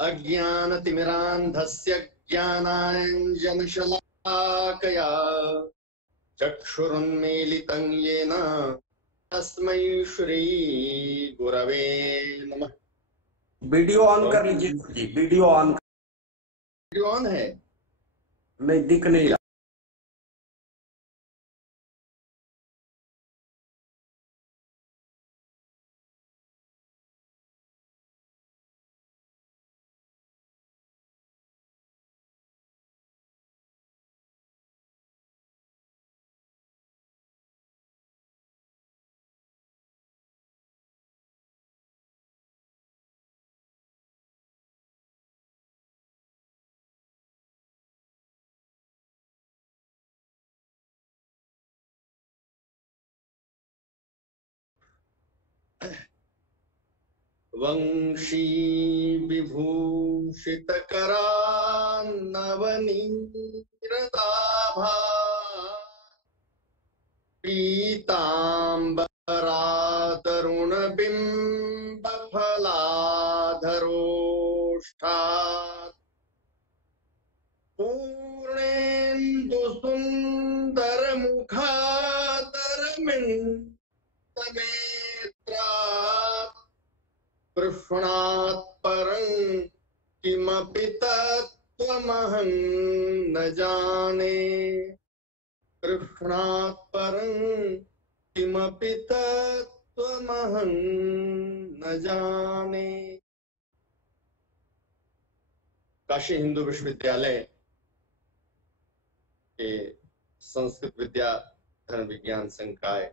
अज्ञानतिमिरान्धस्य ज्ञानाञ्जनशलाकया चक्षुरुन्मीलितं येन तस्मै श्री गुरवे नमः। वीडियो ऑन कर लीजिए जी, वीडियो ऑन। वीडियो ऑन है? नहीं, दिख नहीं रहा। वंशी विभूषित करान्नवनीरदाभा पीताम्बरातरुण बिम्ब फलाधरोष्ठात् पूर्णेन्दु सुन्दर मुखादरमिन्दनेत्रात् कृष्णात् परं किमपि तत्त्वमहं न जाने। कृष्णात् परं किमपि तत्त्वमहं न जाने। काशी हिंदू विश्वविद्यालय के संस्कृत विद्या धर्म विज्ञान संकाय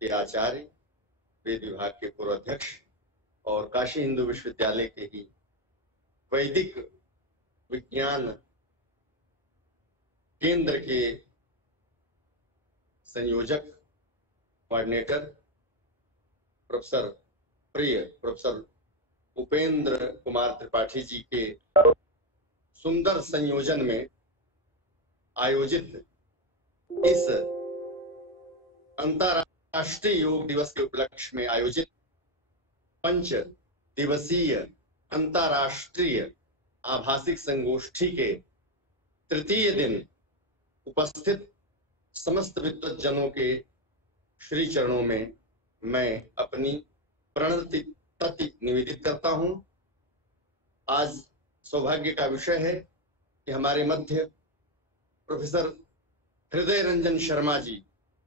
के आचार्य, वेद विभाग के पूर्व अध्यक्ष और काशी हिंदू विश्वविद्यालय के ही वैदिक विज्ञान केंद्र के संयोजक कोऑर्डिनेटर प्रोफेसर उपेंद्र कुमार त्रिपाठी जी के सुंदर संयोजन में आयोजित इस अंतर्राष्ट्रीय योग दिवस के उपलक्ष्य में आयोजित 5 दिवसीय अंतर्राष्ट्रीय आभासिक संगोष्ठी के तृतीय दिन उपस्थित समस्त विद्वज्जनों के श्री चरणों में मैं अपनी प्रणति निवेदित करता हूं। आज सौभाग्य का विषय है कि हमारे मध्य प्रोफेसर हृदय रंजन शर्मा जी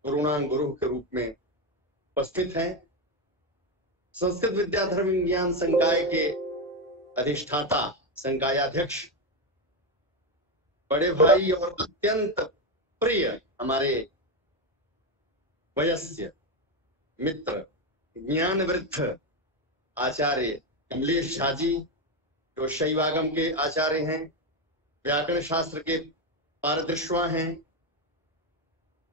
गुरुणांग गुरु के रूप में उपस्थित हैं। संस्कृत विद्या धर्म विज्ञान संकाय के अधिष्ठाता, संकायाध्यक्ष, बड़े भाई और अत्यंत प्रिय हमारे वयस्य मित्र ज्ञान वृद्ध आचार्य कमलेश झा जी, जो शैवागम के आचार्य हैं, व्याकरण शास्त्र के पारदर्शिवा हैं,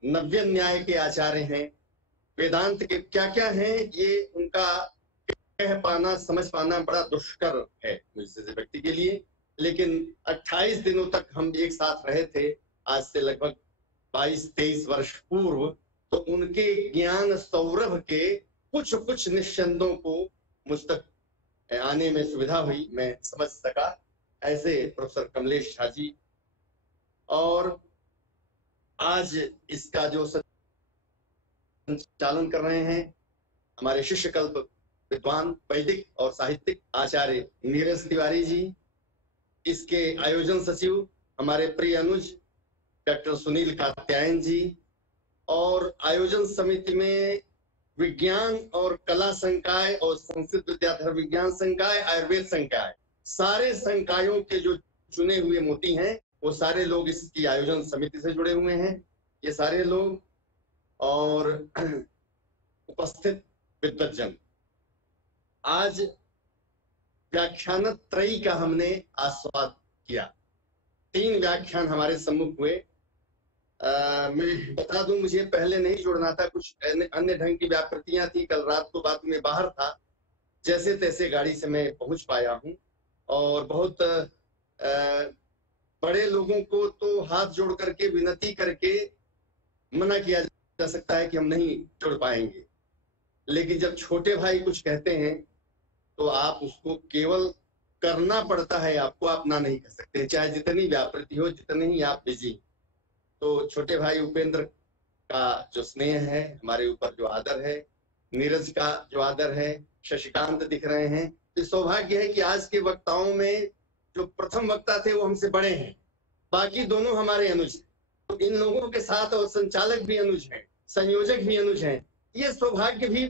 नव्य न्याय के आचार्य हैं, वेदांत के क्या क्या हैं, ये उनका कह पाना समझ पाना बड़ा दुष्कर है मुझ जैसे व्यक्ति के लिए। लेकिन 28 दिनों तक हम एक साथ रहे थे, आज से लगभग 22-23 वर्ष पूर्व, तो उनके ज्ञान सौरभ के कुछ निस्संदों को मुझ तक आने में सुविधा हुई, मैं समझ सका। ऐसे प्रोफेसर कमलेश झा जी, और आज इसका जो संचालन कर रहे हैं हमारे शिष्य कल्प विद्वान वैदिक और साहित्यिक आचार्य नीरज तिवारी जी, इसके आयोजन सचिव हमारे प्रिय अनुज डॉक्टर सुनील कात्यायन जी, और आयोजन समिति में विज्ञान और कला संकाय और संस्कृत विद्या धर्म विज्ञान संकाय, आयुर्वेद संकाय, सारे संकायों के जो चुने हुए मोती हैं वो सारे लोग इसकी आयोजन समिति से जुड़े हुए हैं, ये सारे लोग। और उपस्थित विद्वज्जन, आज व्याख्यान त्रयी का हमने आस्वाद किया। 3 व्याख्यान हमारे सम्मुख हुए। मैं बता दूं, मुझे पहले नहीं जुड़ना था, कुछ अन्य ढंग की व्यापृतियां थी। कल रात को बात में बाहर था, जैसे तैसे गाड़ी से मैं पहुंच पाया हूं। और बहुत बड़े लोगों को तो हाथ जोड़ करके विनती करके मना किया जा सकता है कि हम नहीं जुड़ पाएंगे, लेकिन जब छोटे भाई कुछ कहते हैं तो आप उसको केवल करना पड़ता है, आपको अपना नहीं कर सकते, चाहे जितनी व्यापृति हो, जितने ही आप बिजी। तो छोटे भाई उपेंद्र का जो स्नेह है, हमारे ऊपर जो आदर है, नीरज का जो आदर है, शशिकांत दिख रहे हैं, तो सौभाग्य है कि आज के वक्ताओं में जो प्रथम वक्ता थे वो हमसे बड़े हैं, बाकी दोनों हमारे अनुज हैं। तो इन लोगों के साथ और संचालक भी अनुज हैं, संयोजक भी अनुज हैं। ये सौभाग्य भी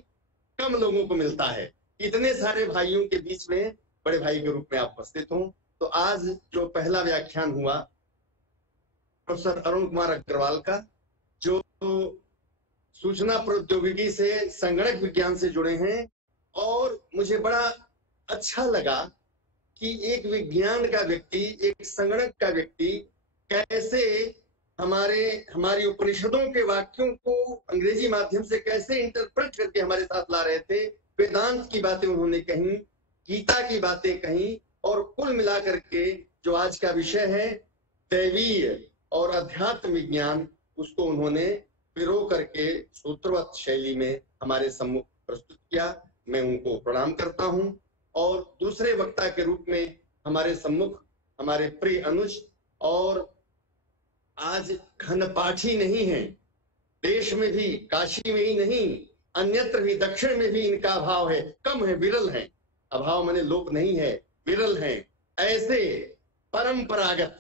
कम लोगों को मिलता है, इतने सारे भाइयों के बीच में बड़े भाई के रूप में आप उपस्थित हों। तो आज जो पहला व्याख्यान हुआ प्रोफेसर अरुण कुमार अग्रवाल का, जो सूचना प्रौद्योगिकी से संगणक विज्ञान से जुड़े हैं, और मुझे बड़ा अच्छा लगा कि एक विज्ञान का व्यक्ति, एक संगणक का व्यक्ति कैसे हमारी उपनिषदों के वाक्यों को अंग्रेजी माध्यम से कैसे इंटरप्रेट करके हमारे साथ ला रहे थे। वेदांत की बातें उन्होंने कही, गीता की बातें कही, और कुल मिलाकर के जो आज का विषय है दैवीय और अध्यात्म विज्ञान, उसको उन्होंने पिरो करके सूत्रवत शैली में हमारे सम्मुख प्रस्तुत किया। मैं उनको प्रणाम करता हूं। और दूसरे वक्ता के रूप में हमारे सम्मुख हमारे प्रिय अनुज, और आज घनपाठी नहीं है, देश में भी, काशी में ही नहीं, अन्यत्र भी, दक्षिण में भी इनका अभाव है, कम है, विरल है। अभाव माने लोप नहीं है, विरल है ऐसे परंपरागत,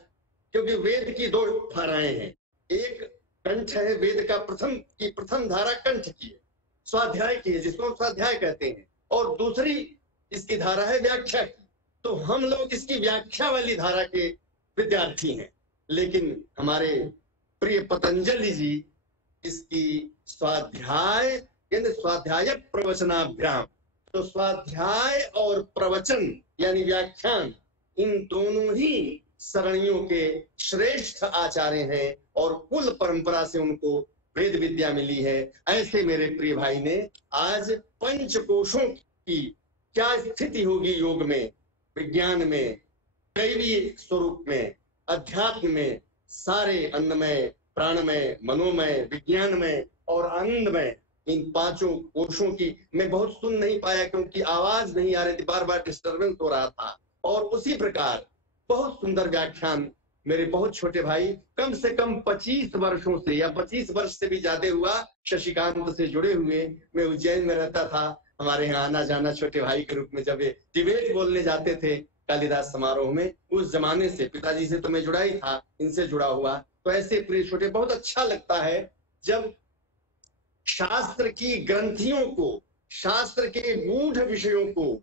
क्योंकि वेद की दो धाराएं हैं, एक कंठ है वेद का, प्रथम धारा कंठ की है, स्वाध्याय की है, जिसको हम स्वाध्याय कहते हैं, और दूसरी इसकी धारा है व्याख्या की। तो हम लोग इसकी व्याख्या वाली धारा के विद्यार्थी हैं, लेकिन हमारे प्रिय पतंजलि जी इसकी स्वाध्याय यानी स्वाध्याय प्रवचनाभ्याम, तो स्वाध्याय और प्रवचन यानी व्याख्यान, इन दोनों ही सरणियों के श्रेष्ठ आचार्य हैं, और कुल परंपरा से उनको वेद विद्या मिली है। ऐसे मेरे प्रिय भाई ने आज पंचकोशों की क्या स्थिति होगी योग में, विज्ञान में, दैवीय स्वरूप में, अध्यात्म में, सारे अन्नमय, प्राणमय, मनोमय, विज्ञानमय और आनंदमय, इन पांचों कोशों की मैं बहुत सुन नहीं पाया क्योंकि आवाज नहीं आ रही थी, बार बार डिस्टर्बेंस हो रहा था। और उसी प्रकार बहुत सुंदर व्याख्यान मेरे बहुत छोटे भाई, कम से कम 25 वर्षों से या 25 वर्ष से भी ज्यादा हुआ शशिकांत से जुड़े हुए। मैं उज्जैन में रहता था, हमारे यहाँ आना जाना छोटे भाई के रूप में, जब ये डिबेट बोलने जाते थे कालिदास समारोह में, उस जमाने से पिताजी से तो मैं जुड़ा ही था, इनसे जुड़ा हुआ। तो ऐसे प्रिय छोटे, बहुत अच्छा लगता है जब शास्त्र की ग्रंथियों को, शास्त्र के गूढ़ विषयों को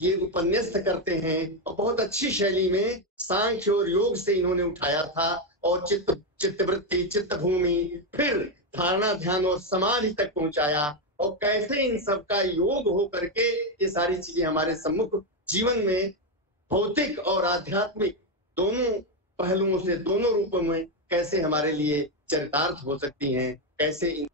ये उपन्यस्त करते हैं, और बहुत अच्छी शैली में सांख्य और योग से इन्होंने उठाया था, और चित्तवृत्ति, चित्त भूमि, फिर धारणा, ध्यान और समाधि तक पहुंचाया, और कैसे इन सब का योग हो करके ये सारी चीजें हमारे सम्मुख जीवन में भौतिक और आध्यात्मिक दोनों पहलुओं से, दोनों रूपों में कैसे हमारे लिए चरितार्थ हो सकती हैं, कैसे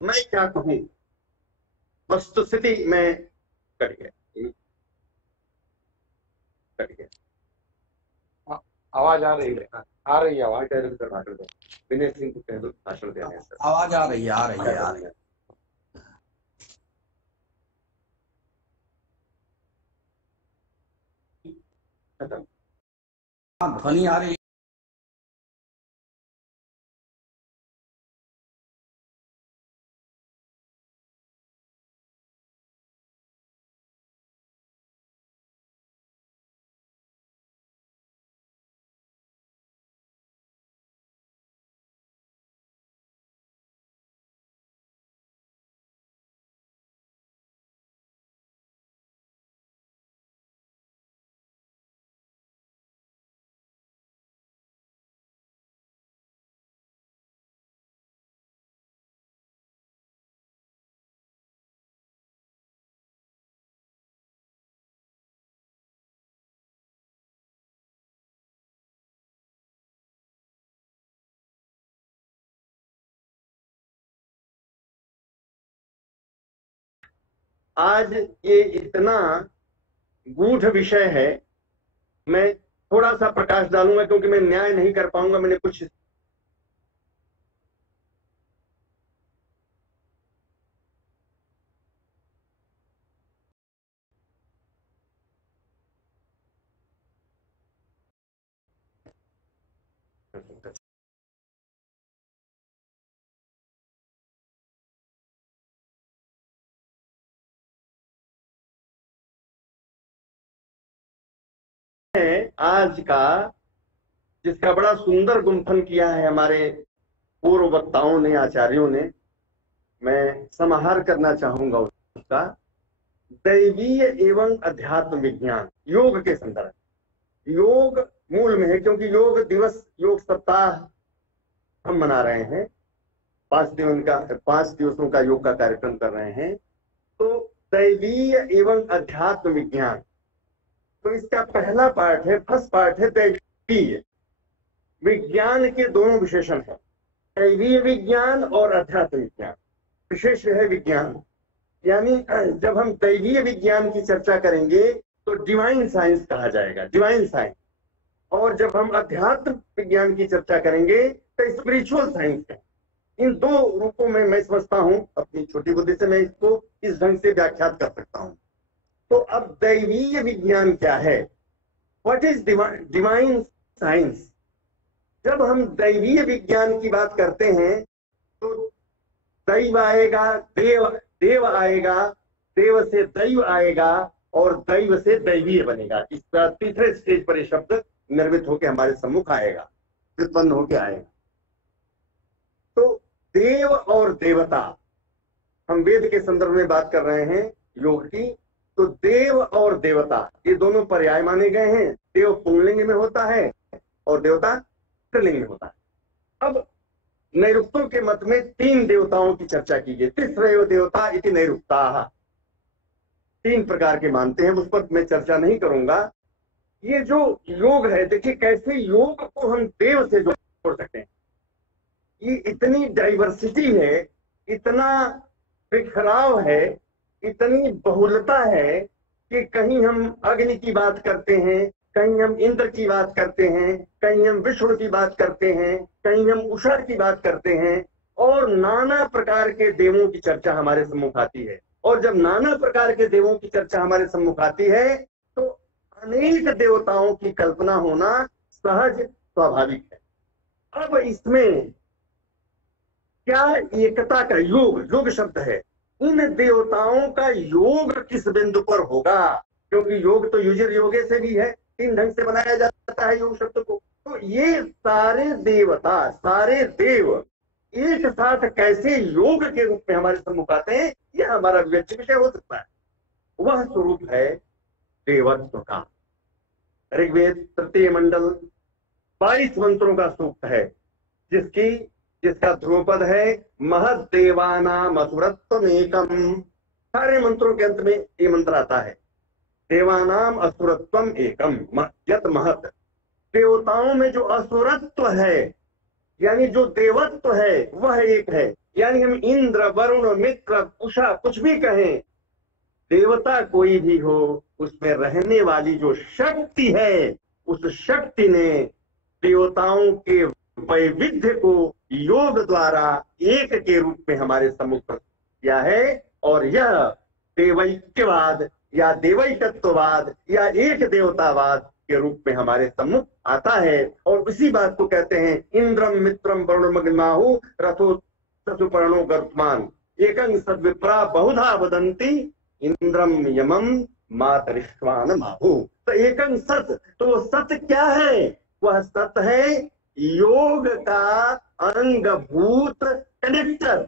मैं क्या कहूं, वस्तुस्थिति में कट गया, कट गया। आवाज आ रही है, आ रही है आवाज। विनय सिंह को कह दो भाषण देने से। आवाज आ रही है, आ रही है, आ रही है। हाँ, ध्वनि आ रही है। आज ये इतना गूढ़ विषय है। मैं थोड़ा सा प्रकाश डालूंगा क्योंकि मैं न्याय नहीं कर पाऊंगा। मैंने कुछ आज का जिसका बड़ा सुंदर गुंफन किया है हमारे पूर्व वक्ताओं ने, आचार्यों ने, मैं समाहार करना चाहूंगा उसका। दैवीय एवं अध्यात्म विज्ञान योग के संदर्भ। योग मूल में है क्योंकि योग दिवस, योग सप्ताह हम मना रहे हैं। 5 दिवसों का योग का कार्यक्रम कर रहे हैं। तो दैवीय एवं अध्यात्म विज्ञान, तो इसका पहला पार्ट है, फर्स्ट पार्ट है दैवीय विज्ञान के दोनों विशेषण है, दैवीय विज्ञान और अध्यात्म विज्ञान। विशेष है विज्ञान, यानी जब हम दैवीय विज्ञान की चर्चा करेंगे तो डिवाइन साइंस कहा जाएगा, डिवाइन साइंस। और जब हम अध्यात्म विज्ञान की चर्चा करेंगे तो स्पिरिचुअल साइंस है। इन दो रूपों में मैं समझता हूं, अपनी छोटी बुद्धि से मैं इसको इस ढंग से व्याख्यात कर सकता हूं। तो अब दैवीय विज्ञान क्या है? What is divine science? जब हम दैवीय विज्ञान की बात करते हैं तो दैव आएगा, देव आएगा, देव से दैव आएगा और दैव से दैवीय बनेगा। इस बार तीसरे स्टेज पर यह शब्द निर्मित होकर हमारे सम्मुख आएगा, व्युत्पन्न होकर आएगा। तो देव और देवता, हम वेद के संदर्भ में बात कर रहे हैं योग की। तो देव और देवता ये दोनों पर्याय माने गए हैं। देव पुल्लिंग में होता है और देवता स्त्रीलिंग में होता है। अब नैरुक्तों के मत में 3 देवताओं की चर्चा की गई। तिस्रैव देवता इति नैरुक्ताः, 3 प्रकार के मानते हैं, उस पर मैं चर्चा नहीं करूंगा। ये जो योग है, देखिए कैसे योग को हम देव से जोड़ सकते हैं। ये इतनी डाइवर्सिटी है, इतना बिखराव है, इतनी बहुलता है कि कहीं हम अग्नि की बात करते हैं, कहीं हम इंद्र की बात करते हैं, कहीं हम विष्णु की बात करते हैं, कहीं हम उषा की बात करते हैं, और नाना प्रकार के देवों की चर्चा हमारे सम्मुख आती है। और जब नाना प्रकार के देवों की चर्चा हमारे सम्मुख आती है तो अनेक देवताओं की कल्पना होना सहज स्वाभाविक है। अब इसमें क्या एकता का योग शब्द है, इन देवताओं का योग किस बिंदु पर होगा? क्योंकि योग तो युजर योगे से भी है, 3 ढंग से बनाया जाता है योग शब्द को। तो ये सारे देवता, सारे देव एक साथ कैसे योग के रूप में हमारे सम्मुख आते हैं, यह हमारा विवेच्य विषय हो सकता है। वह स्वरूप है देवत्व का। ऋग्वेद 3 मंडल 22 मंत्रों का सूक्त है, जिसका ध्रुवपद है महद देवानाम असुरत्वमेकम। सारे मंत्रों के अंत में ये मंत्र आता है, देवानाम असुरत्वम एकम यत महत। देवताओं में जो असुरत्व है, यानी जो देवत्व है, वह एक है। यानी हम इंद्र, वरुण, मित्र, उषा कुछ भी कहें, देवता कोई भी हो, उसमें रहने वाली जो शक्ति है, उस शक्ति ने देवताओं के वैविध्य को योग द्वारा एक के रूप में हमारे सम्मुख किया है। और यह देवैक्यवाद या देवैकत्ववाद या एक देवतावाद के रूप में हमारे सम्मुख आता है। और इसी बात को कहते हैं इंद्रम मित्रम वरुणमग्निमाहु रथो ससुपर्णो गरुत्मान एकं सद्विप्रा बहुधा वदन्ति इंद्रम यमम मातरिश्वान माहु। तो एकं सत, तो सत क्या है? वह सत है योग का अंगभूत कनेक्टर,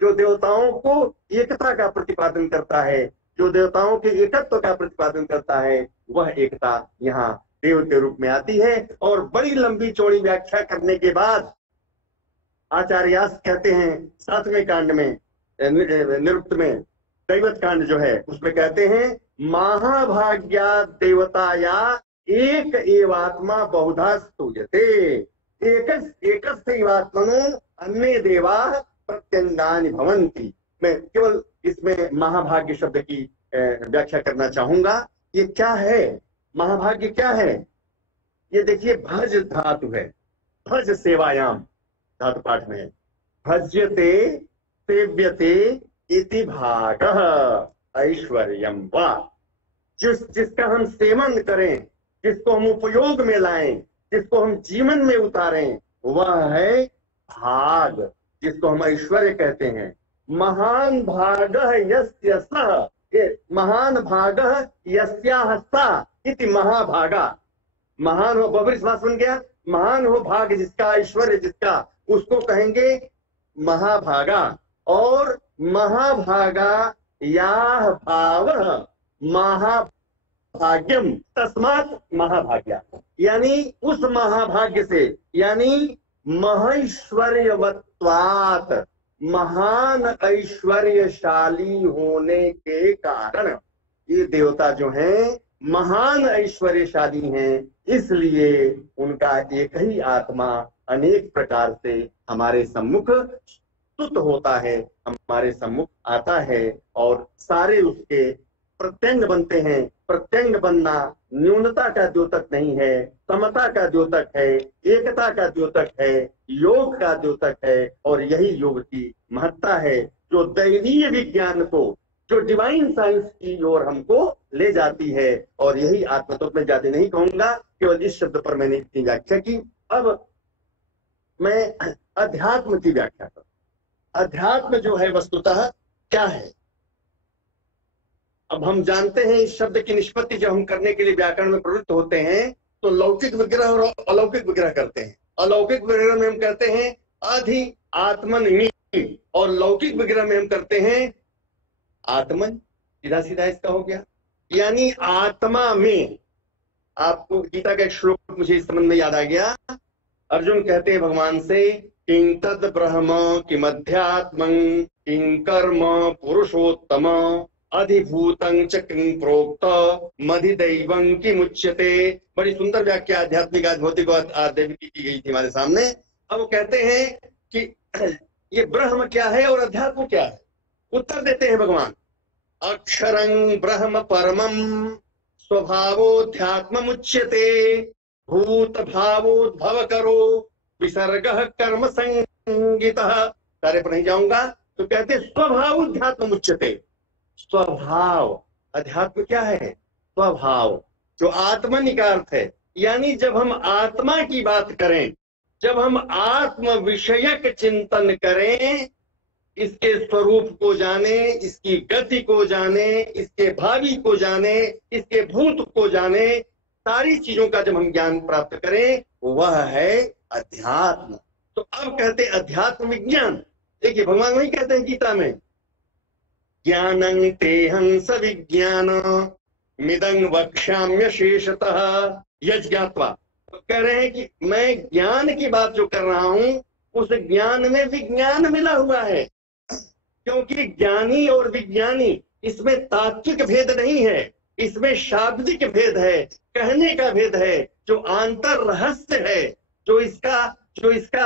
जो देवताओं को एकता का प्रतिपादन करता है, जो देवताओं के एकत्व का प्रतिपादन करता है। वह एकता यहाँ देव के रूप में आती है। और बड़ी लंबी चौड़ी व्याख्या करने के बाद आचार्यास कहते हैं 7वें कांड में, निरुक्त में, दैवत कांड जो है उसमें कहते हैं महाभाग्या देवताया एक एवात्मा बहुधा स्तूयते एकस्यैवात्मनो अन्ये देवा प्रत्यंगानि भवन्ति। मैं केवल इसमें महाभाग्य शब्द की व्याख्या करना चाहूंगा। ये क्या है? महाभाग्य क्या है? ये देखिए, भज धातु है, भज सेवायाम धातु पाठ में है। भज्यते सेव्यते इति भागः ऐश्वर्यम वा। जिसका हम सेवन करें, जिसको हम उपयोग में लाएं, जिसको हम जीवन में उतारें, वह है भाग, जिसको हम ऐश्वर्य कहते हैं। महान भागः यस्य सः, ये महान भागः यस्याः सा इति महाभागा। महान हो, बबरी समास बन गया। महान हो भाग जिसका, ऐश्वर्य जिसका, उसको कहेंगे महाभागा। और महाभागा याः भावः महाभाग्यम तस्मात् महाभाग्या, यानी उस महाभाग्य से, यानी महैश्वर्यवत्वात्, महान ऐश्वर्यशाली होने के कारण ये देवता जो हैं महान ऐश्वर्यशाली हैं, इसलिए उनका एक ही आत्मा अनेक प्रकार से हमारे सम्मुख स्तुत होता है, हमारे सम्मुख आता है और सारे उसके प्रत्यंग बनते हैं। प्रत्यंग बनना न्यूनता का द्योतक नहीं है, समता का द्योतक है, एकता का द्योतक है, योग का द्योतक है। और यही योग की महत्ता है, जो दैवीय विज्ञान को, जो डिवाइन साइंस की ओर हमको ले जाती है। और यही आत्मतत्व में ज्यादा नहीं कहूंगा, केवल इस शब्द पर मैंने इतनी व्याख्या की। अब मैं अध्यात्म की व्याख्या करूं। अध्यात्म जो है वस्तुतः क्या है? अब हम जानते हैं इस शब्द की निष्पत्ति जब हम करने के लिए व्याकरण में प्रवृत्त होते हैं तो लौकिक विग्रह और अलौकिक विग्रह करते हैं। अलौकिक विग्रह में हम कहते हैं अधि आत्मन, और लौकिक विग्रह में हम करते हैं आत्मन। सीधा सीधा इसका हो गया, यानी आत्मा में। आपको गीता का एक श्लोक मुझे इस संबंध में याद आ गया। अर्जुन कहते हैं भगवान से, किं तद ब्रह्म किमध्यात्मं किं कर्म पुरुषोत्तम अधिभूतं च किं प्रोक्त मधिदैवं किमुच्यते। बड़ी सुंदर व्याख्या आध्यात्मिक भौतिक आध्यात्मिक की गई थी हमारे सामने। अब वो कहते हैं कि ये ब्रह्म क्या है और अध्यात्म क्या है? उत्तर देते हैं भगवान, अक्षरं ब्रह्म परमं स्वभावोध्यात्ममुच्यते भूत भावोद्भव करो विसर्गः कर्म संगितः। सारे पर नहीं जाऊंगा। तो कहते स्वभाव अध्यात्म उच्यते। स्वभाव, अध्यात्म क्या है? स्वभाव, जो आत्मनि का अर्थ है। यानी जब हम आत्मा की बात करें, जब हम आत्म विषयक चिंतन करें, इसके स्वरूप को जाने, इसकी गति को जाने, इसके भावी को जाने, इसके भूत को जाने, सारी चीजों का जब हम ज्ञान प्राप्त करें, वह है अध्यात्म। तो अब कहते अध्यात्म विज्ञान। देखिए भगवान वही कहते हैं गीता में, ज्ञानं तेहं स विज्ञान मिदं वक्ष्याम्य शेषतः यज्ञात्वा। कह रहे हैं कि मैं ज्ञान की बात जो कर रहा हूं, उस ज्ञान में विज्ञान मिला हुआ है। क्योंकि ज्ञानी और विज्ञानी, इसमें तात्विक भेद नहीं है, इसमें शाब्दिक भेद है, कहने का भेद है। जो आंतर रहस्य है, जो इसका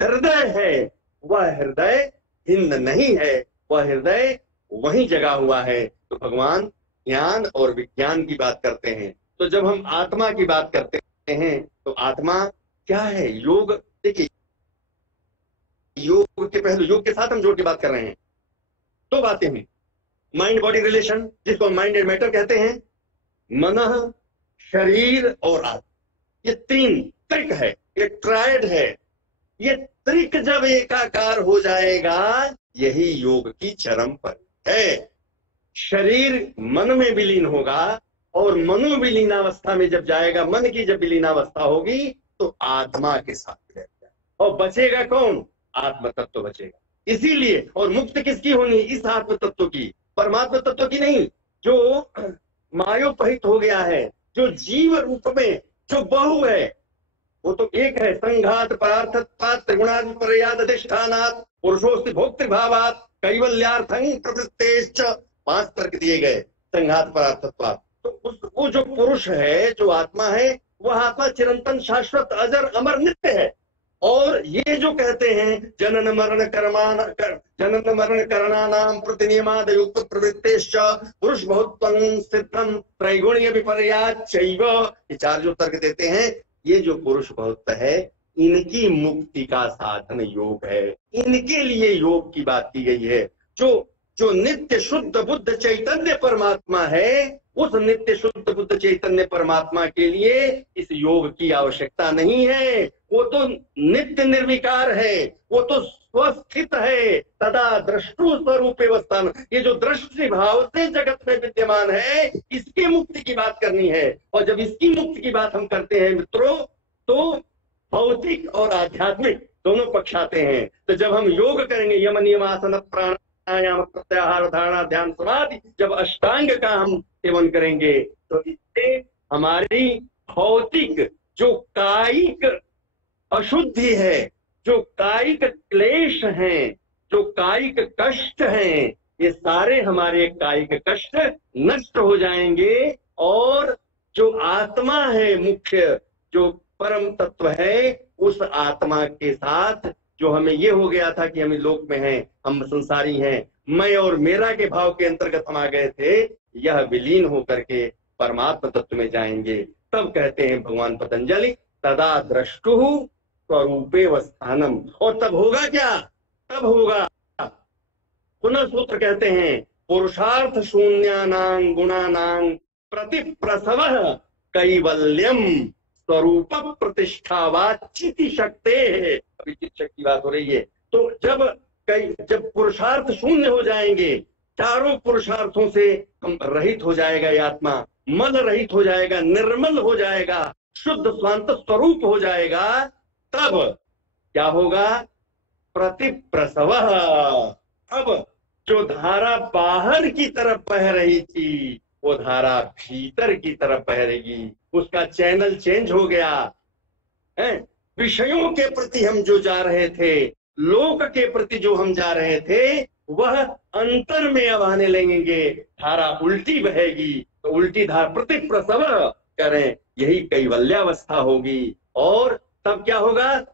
हृदय है, वह हृदय भिन्न नहीं है, वह हृदय वहीं जगा हुआ है। तो भगवान ज्ञान और विज्ञान की बात करते हैं। तो जब हम आत्मा की बात करते हैं तो आत्मा क्या है? योग। देखिए योग के पहलू, योग के साथ हम जोड़ के बात कर रहे हैं। दो बातें हैं, माइंड बॉडी रिलेशन, जिसको माइंड एंड मैटर कहते हैं, मन, शरीर और आत्मा। ये तीन त्रिक है, ये ट्रायड है। ये त्रिक जब एकाकार हो जाएगा, यही योग की चरम पर है। शरीर मन में विलीन होगा और मनोविलीनावस्था में जब जाएगा, मन की जब विलीनावस्था होगी तो आत्मा के साथ रहेगा। और बचेगा कौन? आत्म तत्व बचेगा। इसीलिए, और मुक्त किसकी होनी? इस आत्म तत्व की, परमात्मा तत्व की नहीं। जो मायोपहित हो गया है, जो जीव रूप में जो बहु है, वो तो एक है। संघात परार्थत्वात् त्रिगुणादि पर्याद अधिष्ठानात् पुरुषोस्ति भोक्तृभावात् कैवल्यार्थं प्रवृत्तेश्च। 5 तर्क दिए गए संघात परार्थत्वात्। तो वो जो पुरुष है, जो आत्मा है, वह आत्मा चिरंतन शाश्वत अजर अमर नित्य है। और ये जो कहते हैं जनन मरण करणानाम प्रतिनियमाद युक्त प्रवृत्तेश्च पुरुष बहुत्वं सिद्धम त्रैगुण्य विपर्याचैव, ये चार जो तर्क देते हैं, ये जो पुरुष बहुत्व है इनकी मुक्ति का साधन योग है, इनके लिए योग की बात की गई है। जो नित्य शुद्ध बुद्ध चैतन्य परमात्मा है, उस नित्य शुद्ध बुद्ध चैतन्य परमात्मा के लिए इस योग की आवश्यकता नहीं है। वो तो नित्य निर्विकार है, वो तो स्वस्थित है। तदा द्रष्टु स्वरूपे वस्थान, ये जो दृष्टि भाव से जगत में विद्यमान है, इसकी मुक्ति की बात करनी है। और जब इसकी मुक्ति की बात हम करते हैं मित्रों, तो भौतिक और आध्यात्मिक दोनों पक्ष आते हैं। तो जब हम योग करेंगे, यम नियम आसन प्राणायाम प्रत्याहार धारणा ध्यान समाधि, जब अष्टांग का हम सेवन करेंगे, तो इससे हमारी भौतिक जो कायिक अशुद्धि है, जो कायिक क्लेश हैं, जो कायिक कष्ट हैं, ये सारे हमारे कायिक कष्ट नष्ट हो जाएंगे। और जो आत्मा है, मुख्य जो परम तत्व है, उस आत्मा के साथ जो हमें ये हो गया था कि हम लोक में हैं, हम संसारी हैं, मैं और मेरा के भाव के अंतर्गत हम आ गए थे, यह विलीन होकर के परमात्मा तत्व में जाएंगे। तब कहते हैं भगवान पतंजलि, तदा द्रष्टु स्वरूपे वस्थानम। और तब होगा क्या? तब होगा, पुनः सूत्र कहते हैं, पुरुषार्थ शून्यानां गुणानां प्रतिप्रसव कैवल्यम स्वरूप प्रतिष्ठावाचिति शक्ते है। अभी चित शक्ति बात हो रही है। तो जब पुरुषार्थ शून्य हो जाएंगे, चारों पुरुषार्थों से हम रहित हो जाएगा, ये आत्मा मल रहित हो जाएगा, निर्मल हो जाएगा, शुद्ध स्वांत स्वरूप हो जाएगा, तब क्या होगा? प्रतिप्रसव। अब जो धारा बाहर की तरफ बह रही थी, वो धारा भीतर की तरफ बहेगी, उसका चैनल चेंज हो गया है। विषयों के प्रति हम जो जा रहे थे, लोक के प्रति जो हम जा रहे थे, वह अंतर में अब आने लगेंगे, धारा उल्टी बहेगी। तो उल्टी धारा प्रतिप्रसव करें, यही कैवल्यावस्था होगी। और तब क्या होगा?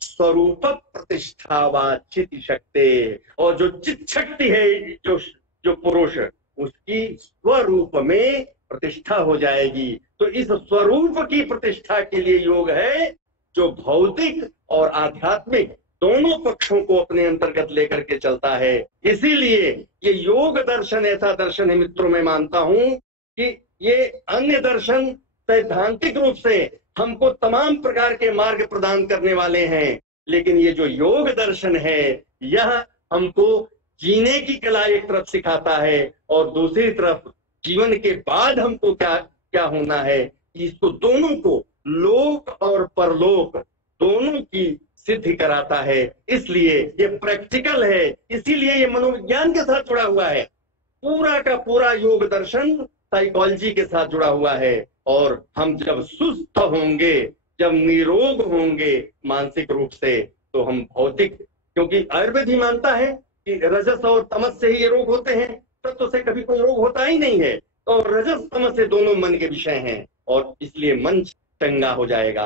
स्वरूप प्रतिष्ठावाचित शक्ति। और जो चित शक्ति है, जो पुरुष, उसकी स्वरूप में प्रतिष्ठा हो जाएगी। तो इस स्वरूप की प्रतिष्ठा के लिए योग है, जो भौतिक और आध्यात्मिक दोनों पक्षों को अपने अंतर्गत लेकर के चलता है। इसीलिए ये योग दर्शन ऐसा दर्शन है मित्रों, मैं मानता हूं कि ये अन्य दर्शन सैद्धांतिक रूप से हमको तमाम प्रकार के मार्ग प्रदान करने वाले हैं, लेकिन ये जो योग दर्शन है, यह हमको जीने की कला एक तरफ सिखाता है, और दूसरी तरफ जीवन के बाद हमको क्या क्या होना है, इसको दोनों को, लोक और परलोक दोनों की सिद्धि कराता है। इसलिए ये प्रैक्टिकल है, इसीलिए ये मनोविज्ञान के साथ जुड़ा हुआ है। पूरा का पूरा योग दर्शन साइकोलॉजी के साथ जुड़ा हुआ है। और हम जब सुस्थ होंगे, जब निरोग होंगे मानसिक रूप से, तो हम भौतिक, क्योंकि आयुर्वेद ही मानता है कि रजस और तमस से ही ये रोग होते हैं, तत्व से कभी कोई रोग होता ही नहीं है। तो रजस तमस से दोनों मन के विषय हैं, और इसलिए मन चंगा हो जाएगा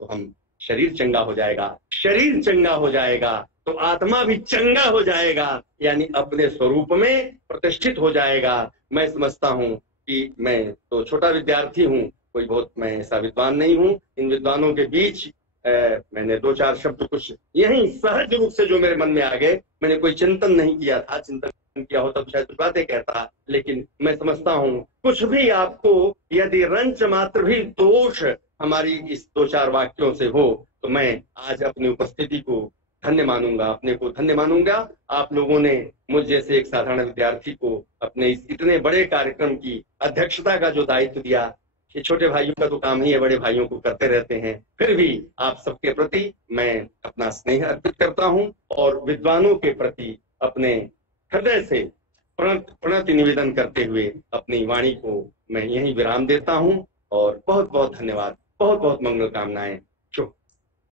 तो हम शरीर चंगा हो जाएगा, शरीर चंगा हो जाएगा तो आत्मा भी चंगा हो जाएगा, यानी अपने स्वरूप में प्रतिष्ठित हो जाएगा। मैं समझता हूँ कि मैं तो छोटा विद्यार्थी हूँ, कोई बहुत मैं ऐसा विद्वान नहीं हूँ। इन विद्वानों के बीच मैंने दो चार शब्द कुछ यही सहज रूप से जो मेरे मन में आ गए, मैंने कोई चिंतन नहीं किया था, चिंतन किया होता तो शायद कुछ बातें कहता, लेकिन मैं समझता हूँ कुछ भी आपको यदि रंच मात्र भी दोष हमारी इस दो चार वाक्यों से हो, तो मैं आज अपनी उपस्थिति को धन्य मानूंगा, अपने को धन्य मानूंगा। आप लोगों ने मुझ जैसे एक साधारण विद्यार्थी को अपने इस इतने बड़े कार्यक्रम की अध्यक्षता का जो दायित्व दिया, ये छोटे भाइयों का तो काम ही है, बड़े भाइयों को करते रहते हैं। फिर भी आप सबके प्रति मैं अपना स्नेह अर्पित करता हूं, और विद्वानों के प्रति अपने हृदय से प्रणति निवेदन करते हुए अपनी वाणी को मैं यहीं विराम देता हूं। और बहुत बहुत धन्यवाद, बहुत बहुत मंगल कामनाएं।